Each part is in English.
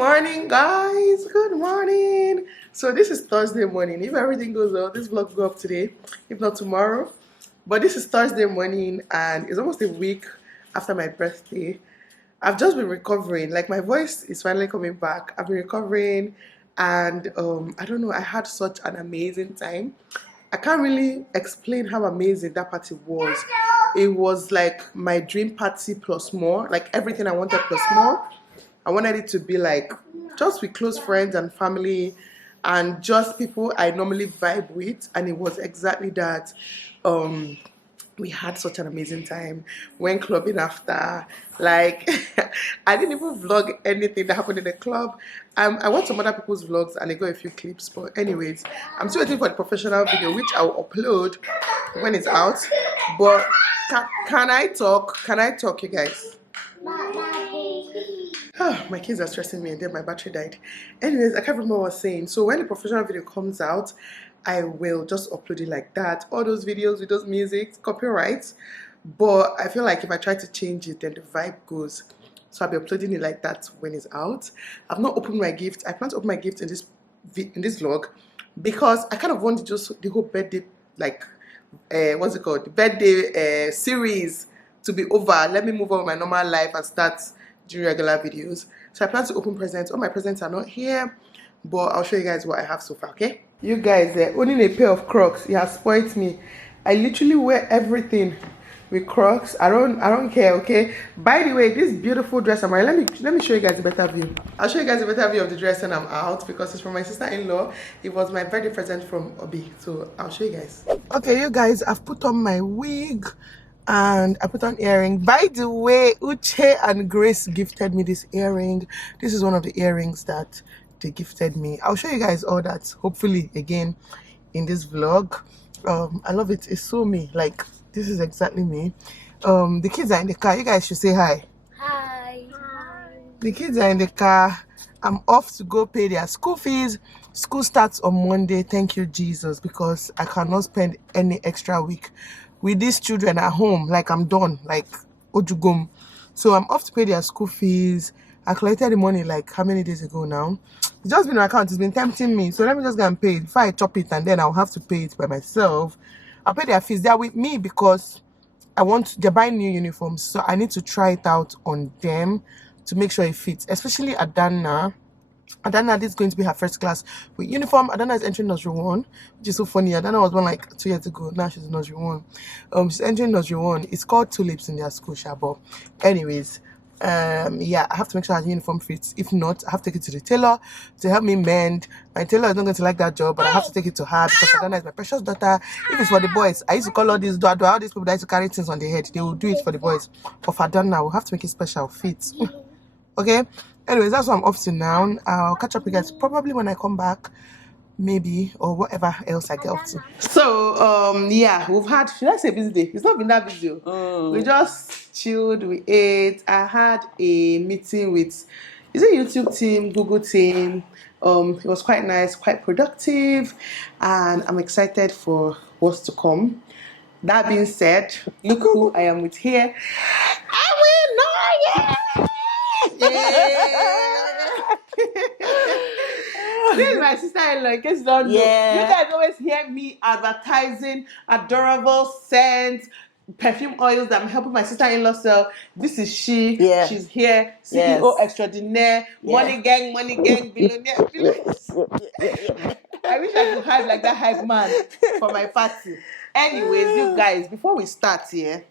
morning, guys. Good morning. So this is Thursday morning. If everything goes well, this vlog will go up today, if not tomorrow. But this is Thursday morning and it's almost a week after my birthday. I've just been recovering. Like, my voice is finally coming back. I've been recovering and I don't know, I had such an amazing time. I can't really explain how amazing that party was. It was like my dream party plus more, like everything I wanted plus more. I wanted it to be like just with close friends and family and just people I normally vibe with, and it was exactly that. We had such an amazing time. Went clubbing after. Like, I didn't even vlog anything that happened in the club. I watched some other people's vlogs and I got a few clips. But anyways, I'm still waiting for the professional video, which I'll upload when it's out. But can I talk? Can I talk, you guys? Oh, my kids are stressing me and then my battery died. Anyways, I can't remember what I was saying. So when the professional video comes out, I will just upload it like that. All those videos with those music, copyright. But I feel like if I try to change it, then the vibe goes. So I'll be uploading it like that when it's out. I've not opened my gift. I plan to open my gift in this vlog because I kind of want just the whole birthday, like, what's it called? The birthday series to be over. Let me move on with my normal life and start doing regular videos. So I plan to open presents. All my presents are not here, but I'll show you guys what I have so far, okay? You guys, owning a pair of Crocs, it has spoiled me. I literally wear everything with Crocs. I don't care, okay? By the way, this beautiful dress I'm wearing, let me show you guys a better view. I'll show you guys a better view of the dress when I'm out because it's from my sister-in-law. It was my birthday present from Obi, so I'll show you guys. Okay, you guys, I've put on my wig and I put on earring. By the way, Uche and Grace gifted me this earring. This is one of the earrings that they gifted me. I'll show you guys all that hopefully again in this vlog. I love it. It's so me. Like, this is exactly me. The kids are in the car. You guys should say hi. Hi. The kids are in the car. I'm off to go pay their school fees. School starts on Monday. Thank you, Jesus, because I cannot spend any extra week with these children at home. Like, I'm done, like ojugum. So I'm off to pay their school fees. I collected the money like how many days ago now. It's just been on account. It's been tempting me, so let me just go and pay it. If I chop it and then I'll have to pay it by myself. I'll pay their fees. They're with me because they're buying new uniforms, so I need to try it out on them to make sure it fits, especially Adana. Adana, this is going to be her first class with uniform. Adana is entering nursery 1, which is so funny. Adana was born like 2 years ago. Now she's in nursery 1. She's entering nursery 1. It's called Tulips in their school, Shabo. Anyways, yeah, I have to make sure her uniform fits. If not, I have to take it to the tailor to help me mend. My tailor is not going to like that job, but I have to take it to her because Adana is my precious daughter. If it's for the boys, I used to call all these all these people that used to carry things on their head. They will do it for the boys. But for Adana, we'll have to make it special fit. Okay. Anyways, that's what I'm off to now. I'll catch up with you guys probably when I come back, maybe, or whatever else I get up to. So, yeah, we've had, should I say busy day? It's not been that busy. We just chilled, we ate. I had a meeting with, is it YouTube team, Google team? It was quite nice, quite productive, and I'm excited for what's to come. That being said, look who I am with here. I will know. Yeah. This is my sister-in-law, in case you don't know. You guys always hear me advertising adorable scents, perfume oils that I'm helping my sister-in-law sell. This is she. Yeah. She's here. CEO extraordinaire. Yeah. Money gang, billionaire. I wish I could hype like that hype man for my party. Anyways, you guys, before we start here,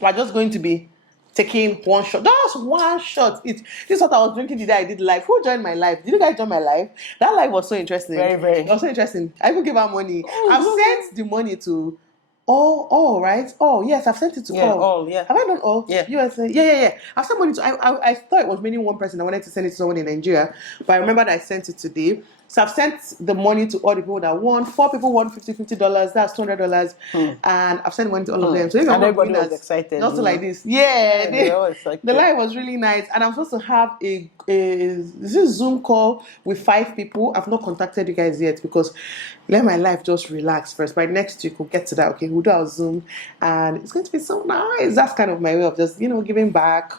we're just going to be taking one shot. Just one shot. This is what I was drinking the day I did live. Who joined my live? Did you guys join my live? That live was so interesting. Very, very. It was so interesting. I even gave her money. I've sent the money to all, right? Oh, yes, I've sent it to all. Yeah. Have I done all? Yeah. USA? Yeah. I've sent money to, I thought it was mainly one person. I wanted to send it to someone in Nigeria, but I remember that I sent it today. So I've sent the money to all the people that won. 4 people won $50. That's $200. And I've sent money to all of them. So and everybody was excited. Also like this. Yeah. The live was really nice. And I'm supposed to have this Zoom call with 5 people. I've not contacted you guys yet because let my life just relax first. By next week, we'll get to that. Okay, we'll do our Zoom. And it's going to be so nice. That's kind of my way of just, giving back.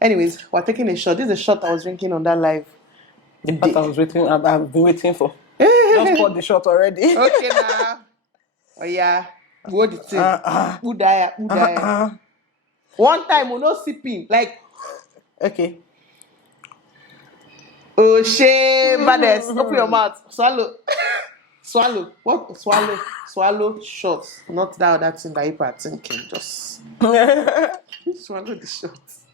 Anyways, we're taking a shot. This is a shot I was drinking on that live. But I was waiting. I've been waiting for. Just poured the shot already. Okay now. Oh yeah. What the thing? Who die? One time we're not sipping. Like, Okay. oh shit, baddest. Open your mouth. Swallow. Swallow. What? Swallow. Swallow shots. Not that other thing that you are thinking. Just swallow the shots.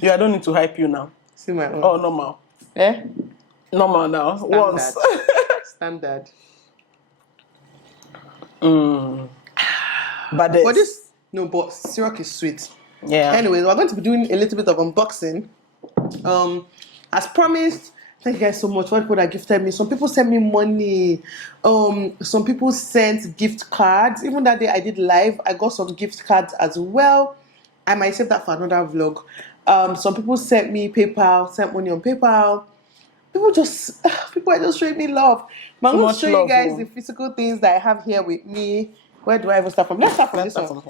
Yeah, I don't need to hype you now. See my own. Oh, normal. Eh? Normal now. Standard. Once. Standard. But this, no, but syrup is sweet. Yeah. Anyway, we're going to be doing a little bit of unboxing. As promised, thank you guys so much for people that gifted me. Some people sent me money. Some people sent gift cards. Even that day I did live, I got some gift cards as well. I might save that for another vlog. Some people sent me PayPal, sent money on PayPal. People are just showing me love. I'm going to show you guys the physical things that I have here with me. Where do I even start from? Let's start from this one.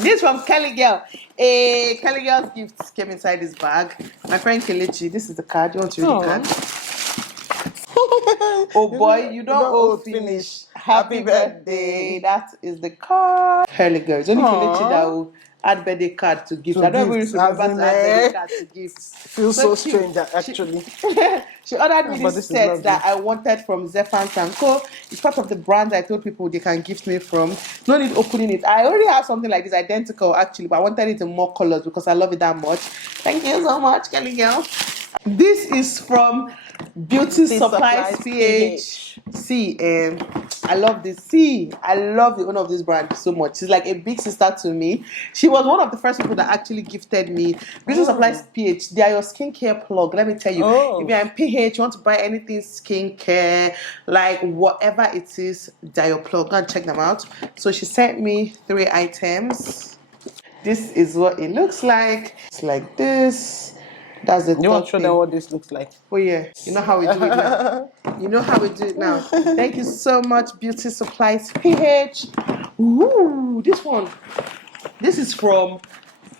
This from Kelly Girl. Kelly Girl's gifts came inside this bag. My friend Kelechi, this is the card. You want to read the card? Oh boy, you don't owe finish. Happy birthday. That is the card. Kelly Girl. It's only Kelechi that will add birthday card to gift. I don't even remember to add birthday card to gift. Feels so strange actually. She ordered me this set that I wanted from Zephans & Co. It's part of the brand I told people they can gift me from. No need opening it. I already have something like this, identical actually, but I wanted it in more colors because I love it that much. Thank you so much, Kelly Girl. This is from Beauty Supplies PH. See, I love this. I love the owner of this brand so much. She's like a big sister to me. She was one of the first people that actually gifted me. Beauty Supplies PH, they are your skincare plug. Let me tell you, if you're in PH, you want to buy anything skincare, like whatever it is, they're your plug. Go and check them out. So she sent me 3 items. This is what it looks like. It's like this. That's the You want to show them what this looks like? Oh yeah, you know how we do it now. You know how we do it now. Thank you so much, Beauty Supplies PH. Ooh, this one. This is from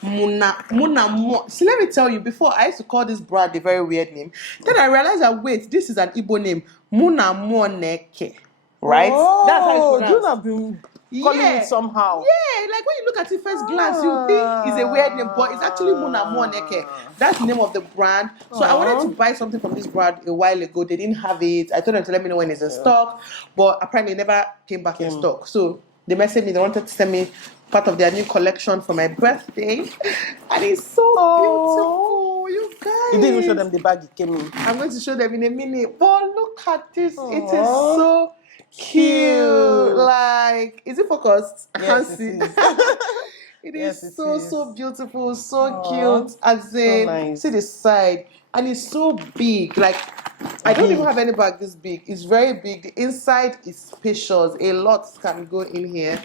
Muna. See, let me tell you, before I used to call this brand a very weird name. Then I realized that wait, this is an Igbo name. Muna Moneke. Right? Oh, that's how it's pronounced. You have been calling it somehow. Yeah, like when you look at it first glance, you think it's a weird name, but it's actually Muna Moneke. That's the name of the brand. So I wanted to buy something from this brand a while ago. They didn't have it. I told them to let me know when it's in stock, but apparently it never came back in stock. So they messaged me. They wanted to send me part of their new collection for my birthday, and it's so beautiful, you guys. You didn't even show them the bag it came in. I'm going to show them in a minute. But look at this. It is so cute. Like, is it focused? I can't see. It is so beautiful, so cute. As in, nice. See the side, and it's so big. Like, I don't even have any bag this big. It's very big. The inside is spacious. A lot can go in here.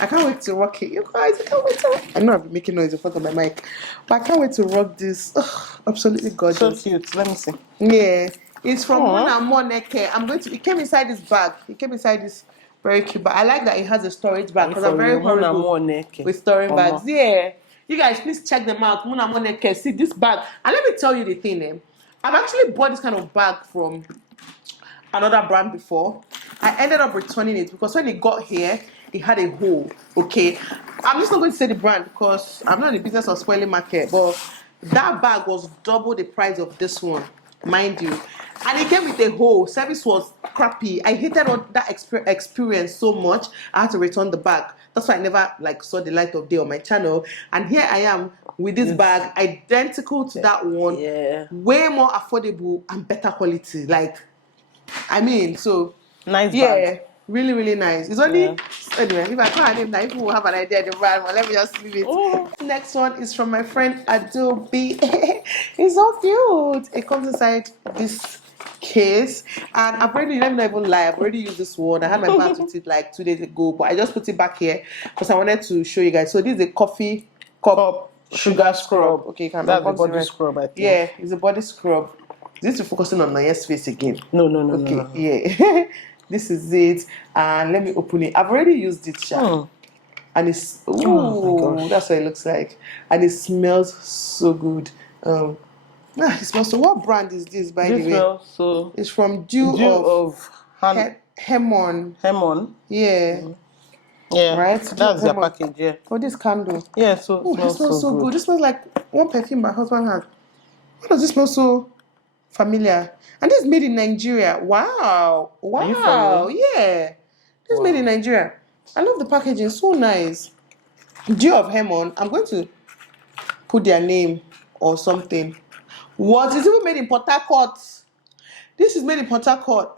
I can't wait to rock it, you guys. I can't wait to rock. I know I've been making noise in front of my mic, but I can't wait to rock this. Ugh, absolutely gorgeous. So cute. Let me see. Yeah, it's from Muna Moneke. It came inside this bag. It came inside this. Very cute, but I like that it has a storage bag because I'm very horrible with storing bags. Yeah, you guys please check them out. Muna Moneke. See this bag, and let me tell you the thing. I've actually bought this kind of bag from another brand before. I ended up returning it because when it got here, it had a hole. Okay, I'm just not going to say the brand because I'm not in the business of spoiling market, but that bag was double the price of this one, mind you. And it came with a hole. Service was crappy. I hated that experience so much. I had to return the bag. That's why I never saw the light of day on my channel. And here I am with this bag, identical to that one. Yeah. Way more affordable and better quality. So nice bag. Yeah. Really, really nice. It's only anyway. If I can't name that, people will have an idea of the brand. But let me just leave it. Next one is from my friend Adobe. It's so cute. It comes inside this case, and I've already, let me not even lie, I've already used this one. I had my bath with it 2 days ago, but I just put it back here because I wanted to show you guys. So this is a coffee cup sugar scrub. Okay, that's a body scrub, I think. Yeah, it's a body scrub. This is focusing on Naya's face again. No. Okay, no. Yeah. This is it, and let me open it. I've already used it, and it's that's what it looks like, and it smells so good. It smells so. What brand is this, by the This way? smells so. It's from Dew of Hemon. Hemon. Yeah. Yeah. Right? That's their package. Yeah. Oh, this candle. Yeah. So Oh, it smells so good. This smells like one perfume my husband has. Why does this smell so familiar? And this is made in Nigeria. Wow. Are you from here? Yeah. This is made in Nigeria. I love the packaging. So nice. Dew of Hemon. I'm going to put their name or something. What? It's even made in Port Harcourt. This is made in Port Harcourt.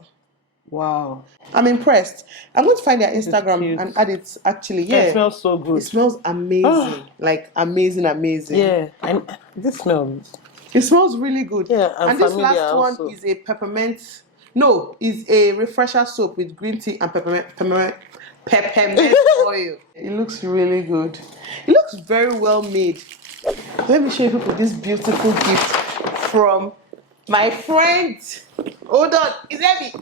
Wow. I'm impressed. I'm going to find their Instagram and add it. Actually, yeah. It smells so good. It smells amazing. Like amazing. Yeah. This smells. It smells really good. Yeah. And this last also. one is a peppermint. No, is a refresher soap with green tea and peppermint oil. It looks really good. It looks very well made. Let me show you people this beautiful gift from my friend. Hold on, it's heavy.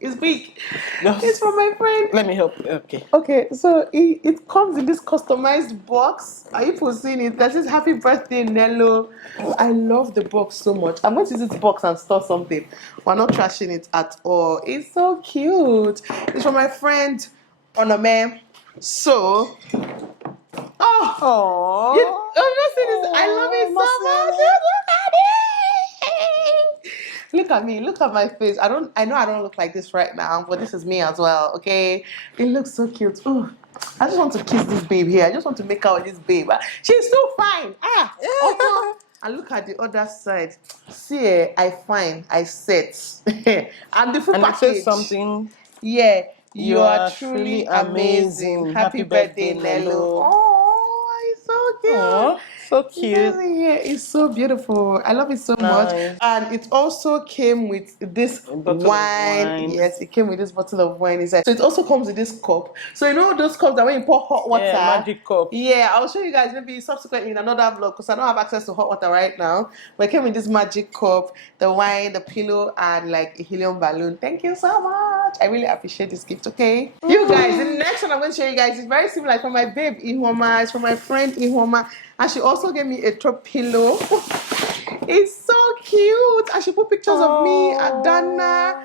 It's big. No. It's from my friend. Let me help. Okay. Okay, so it comes in this customized box. Are you seeing it? That says "Happy Birthday, Nelo." I love the box so much. I'm going to use this box and store something. We're not trashing it at all. It's so cute. It's from my friend Onome. So, Oh. I'm not saying this. I love it so much. Look at me. Look at my face. I know I don't look like this right now, but this is me as well. Okay, it looks so cute. Oh, I just want to kiss this babe here. I just want to make out with this babe. She's so fine. And look at the other side. See, I fine. I set. And the full And package. it says something. Yeah, you are truly amazing. Happy birthday, Nelo. Oh, it's so cute. Aww, so cute. It's so beautiful. I love it so much. And it also came with this wine. Yes, it came with this bottle of wine inside. So it also comes with this cup. So you know those cups that when you pour hot water. Yeah, magic cup. Yeah, I'll show you guys maybe subsequently in another vlog because I don't have access to hot water right now. But it came with this magic cup, the wine, the pillow, and like a helium balloon. Thank you so much. I really appreciate this gift, okay? You guys, the next one I'm going to show you guys is very similar from my babe Ihoma. It's from my friend Ihoma. And she also gave me a throw pillow. It's so cute. And she put pictures of me, Adana.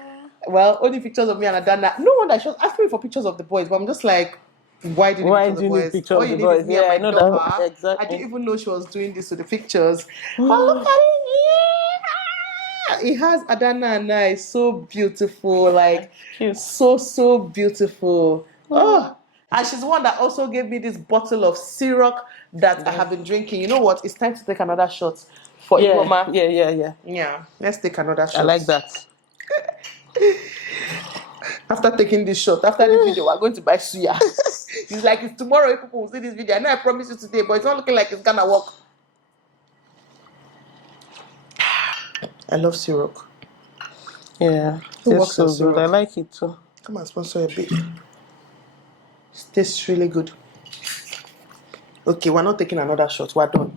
Well, only pictures of me and Adana. No wonder she was asking me for pictures of the boys, but I'm just like, why do you need pictures of the boys? Yeah, I know that. Exactly. I didn't even know she was doing this with the pictures. But look at it. Yeah. It has Adana and I. It's so beautiful. Like, so beautiful. Oh. And she's the one that also gave me this bottle of syrup that I have been drinking. You know what? It's time to take another shot for Ihoma. Yeah. Let's take another shot. I like that. After taking this shot, after this video, we're going to buy suya. It's like it's tomorrow people will see this video. I know I promised you today, but it's not looking like it's gonna work. I love syrup. Yeah, it's so good. I like it too. Come on, sponsor a bit. It tastes really good. Okay, we're not taking another shot. We're done.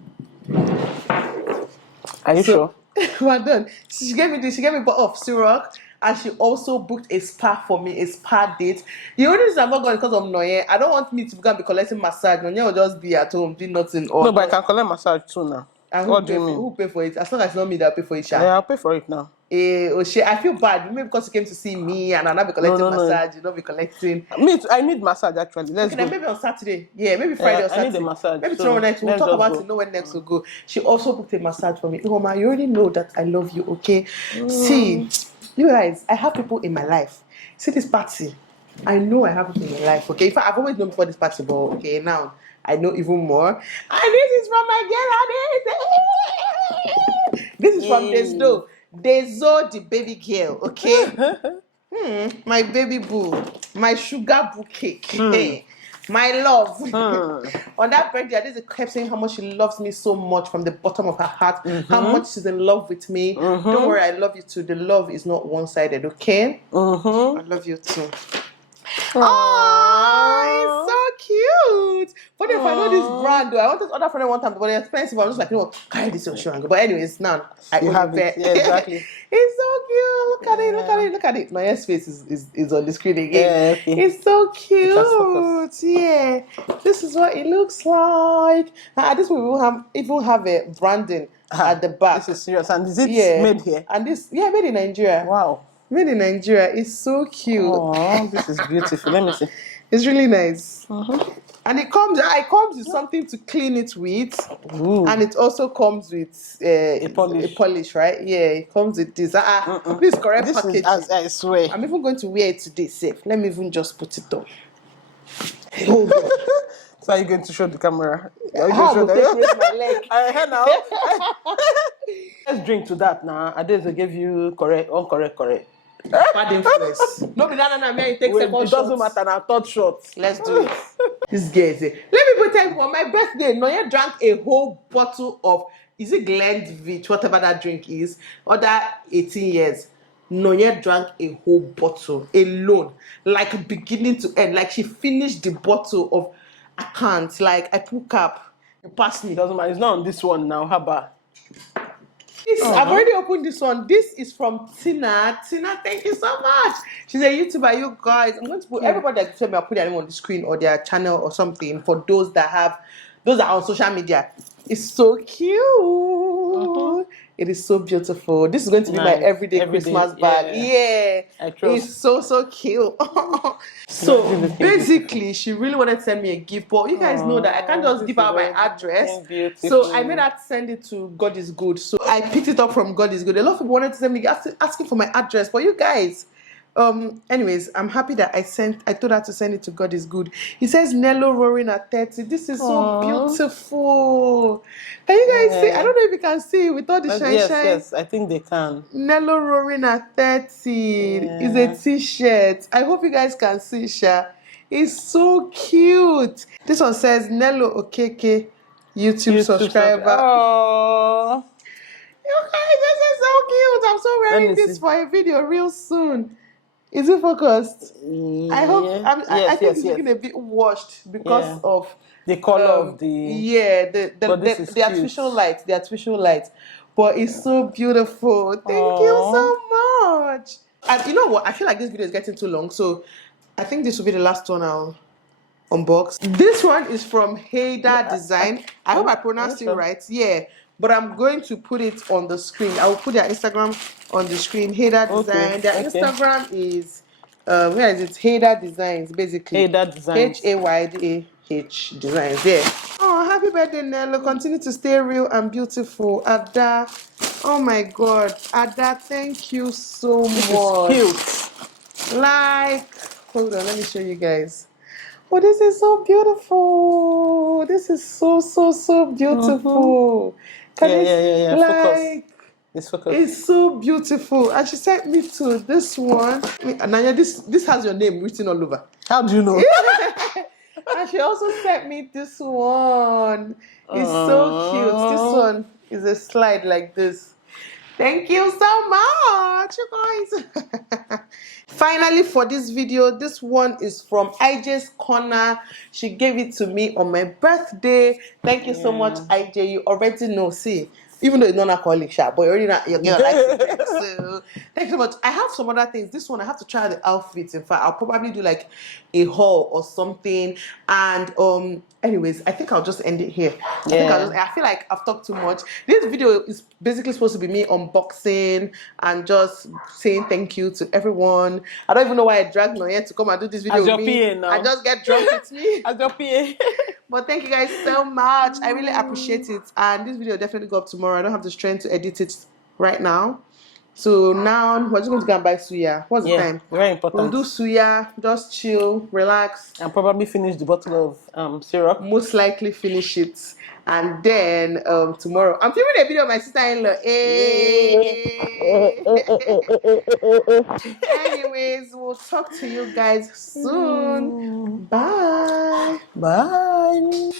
Are you sure? We're done. She gave me this. She gave me a bottle of syrup. And she also booked a spa for me, a spa date. The only reason I'm not going because of Noye. I don't want me to go and be collecting massage. Noye will just be at home doing nothing. No, but I can collect massage too now. And what do you mean? Who pay for it? As long as it's not me that pay for it, yeah, I'll pay for it now. I feel bad. Maybe because you came to see me and I'll not be collecting massage. You don't be collecting. I need massage actually. Let's go. Maybe on Saturday. Yeah, maybe Friday or Saturday. I need a massage. Maybe tomorrow night. We'll talk about it. Know when next we'll go. She also booked a massage for me. Ihoma, you already know that I love you, okay? See, you guys, I have people in my life. See this party. I know I have people in my life, okay? In fact, I've always known before this party, but okay, now I know even more. And this is from my girl. This is from Desdo. Desdo, the baby girl, okay? My baby boo. My sugar boo cake. My love. On that birthday, Adeze kept saying how much she loves me so much from the bottom of her heart. How much she's in love with me. Don't worry, I love you too. The love is not one-sided, okay? I love you too. Oh, it's so cute. But if I know this brand, though, I want this other friend one time, but they're expensive. I'm just like, carry this on show and go. But anyways, now I have it. Yeah, exactly. It's so cute. Look at it. My face is on the screen again. Yeah, okay. It's so cute. Yeah. This is what it looks like. This will even have a branding at the back. This is serious. And is it made here? And this, made in Nigeria. Wow. Made in Nigeria. It's so cute. Oh, this is beautiful. Let me see. It's really nice. And it comes with something to clean it with. Ooh. And it also comes with a polish, right? Yeah, it comes with this. This is correct packaging. I swear. I'm even going to wear it today, safe. Let me even just put it on. Hold on. So are you going to show the camera? How will take raise my leg? Now. Let's drink to that now. Adeze gave you correct. Bad influence. No, it takes second It doesn't matter now. Third shot. Let's do it. This girl is Let me tell you, for my birthday, Noya drank a whole bottle of, is it Glenfiddich, whatever that drink is, other 18 years. Noya drank a whole bottle alone, like beginning to end. Like she finished the bottle of, I can't, like I put cap, you pass me. It doesn't matter. It's not on this one now. How about? I've already opened this one. This is from Tina. Tina, thank you so much. She's a YouTuber, you guys. I'm going to put everybody that tell me I'll put their name on the screen or their channel or something for those that are on social media. It's so cute. It is so beautiful. This is going to be my everyday Christmas bag. Yeah. I trust. It's so cute. So basically, she really wanted to send me a gift, but you guys know that I can't just give out my address. So I made her send it to God is Good. So I picked it up from God is Good. A lot of people wanted to send me asking for my address, but you guys. Anyways, I'm happy that I told her to send it to God is Good. He says Nelo roaring at 30. This is so beautiful. Can you guys see? I don't know if you can see with all the shine. Yes, I think they can. Nelo roaring at 30 is a t-shirt. I hope you guys can see, Sha. It's so cute. This one says Nelo Okeke, YouTube subscriber. Oh. You guys, this is so cute. I'm so wearing this for a video real soon. Is it focused? I hope. I think it's looking a bit washed because of the color of the. Yeah, the artificial light. The artificial light, but it's so beautiful. Thank you so much. And you know what? I feel like this video is getting too long, so I think this will be the last one I'll unbox. This one is from YT-AIJAY'S Design. I hope I pronounced it right. Yeah. But I'm going to put it on the screen. I will put their Instagram on the screen. YT-AIJAY'S Design. Their Instagram is where is it? YT-AIJAY'S Designs, basically. YT-AIJAY'S Designs. HAYDAH Designs. Yeah. Oh, happy birthday, Nelo. Continue to stay real and beautiful. Ada. Oh my God. Ada, thank you so much. This is cute. Like, hold on, let me show you guys. Oh, this is so beautiful. This is so beautiful. Yeah. Like, focus. It's so beautiful. And she sent me to this one. Nanya, this has your name written all over. How do you know? And she also sent me this one. It's so cute. This one is a slide like this. Thank you so much, you guys. Finally, for this video, this one is from IJ's Corner. She gave it to me on my birthday. Thank you so much, IJ. You already know. See, even though it's not alcoholic, but you already know your girl likes it. So, thank you so much. I have some other things. This one, I have to try the outfits. In fact, I'll probably do like a haul or something. And anyways, I think I'll just end it here. I feel like I've talked too much. This video is basically supposed to be me unboxing and just saying thank you to everyone. I don't even know why I dragged Noye to come and do this video with me. I just get drunk with me. As your PA. But thank you guys so much. I really appreciate it. And this video will definitely go up tomorrow. I don't have the strength to edit it right now. So now we're just going to go and buy suya. What's the time? Very important. We'll do suya, just chill, relax. And probably finish the bottle of syrup. Most likely finish it. And then tomorrow, I'm filming a video of my sister-in-law. Anyways, we'll talk to you guys soon. Bye. Bye.